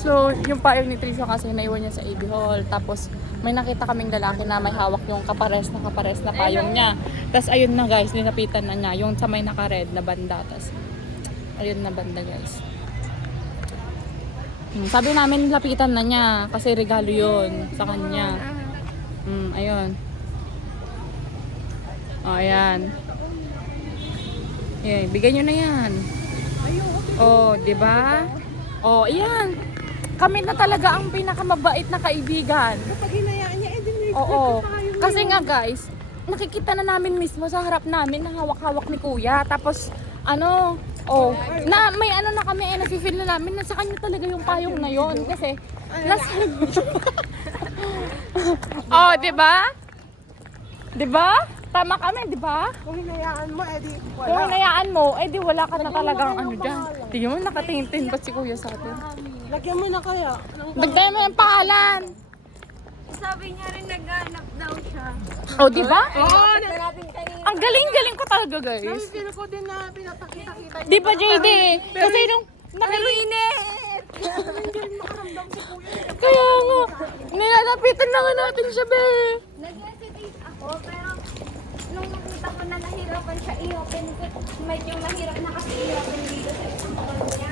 So, yung payong ni Trisha kasi naiwan niya sa AV Hall. Tapos, may nakita kaming lalaki na may hawak yung kapares na payong niya. Tapos, ayun na guys, nilapitan na niya. Yung sa may naka-red na banda. Tapos, ayun na banda guys. Sabi namin lapitan na niya kasi regalo yun sa kanya. Ayun. O, ayan. Ayan, bigay nyo na yan. Oh, di ba? Oh, ayan. Kami na talaga ang pinakamabait na kaibigan. Kapag hinayaan niya, Oo. Kasi nga guys, nakikita na namin mismo sa harap namin na hawak-hawak ni Kuya. Tapos, na may ano na kami, nafe-feel na namin na sa kanya talaga yung payong na yon. Kasi, oh, di ba? Di ba? Tama kami, di ba? Kung hinayaan mo, edi wala. Kung hinayaan mo, edi wala ka na talagang ano dyan. Tingnan mo, nakatingin-tingin pa si Kuya sa atin. Lagyan mo na kaya. Dagdayan mo ng pangalan. Sabi niya rin naghanap daw siya. Oh, di ba? Oo, Ang galing-galing ko talaga, guys. feel ko din na pinapakita-kita niya. Di ba, JD? Kasi nung Nakainit! Kaya nga, nilalapitan na nga natin siya, be. Nag-hesitate ako, pero nung nakita ko na nahirapan siya i-open, medyo nahirap na kasi i-open dito sa isang call niya.